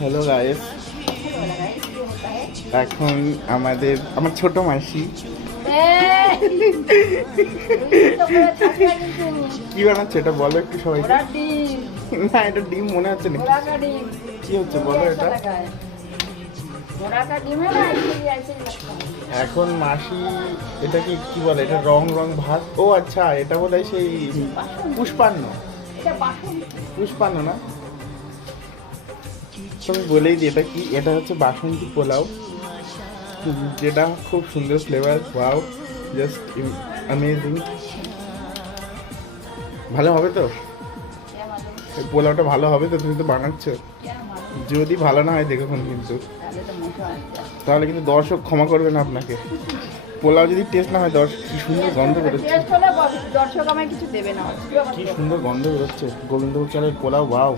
Hello guys, এখন আমার ছোট মাসি কি বানাচ্ছে এটা বলো একটু সবাইকে। না এটা ডিম মনে হচ্ছে না, কি হচ্ছে বলো এটা। এখন মাসি এটা কি বলে, এটা রং রং ভাত। ও আচ্ছা, এটা বলে সেই পুষ্পান্ন। পুষ্পান্ন না, আমি বলেই দিই এটা কি। এটা হচ্ছে বাসন্তী পোলাও, যেটা খুব সুন্দর ফ্লেভার। Wow, just amazing. ভালো হবে তো এই পোলাওটা, ভালো হবে তো? তুমি তো বানাচ্ছ, যদি ভালো না হয় দেখুন কিন্তু, তাহলে কিন্তু দর্শক ক্ষমা করবে না আপনাকে। পোলাও যদি টেস্ট না হয়, কি সুন্দর গন্ধ বেরোচ্ছে, দর্শক আমায় কিছু দেবে না। কি সুন্দর গন্ধ বেরোচ্ছে গোবিন্দভোগ চালের পোলাও। ওয়াও।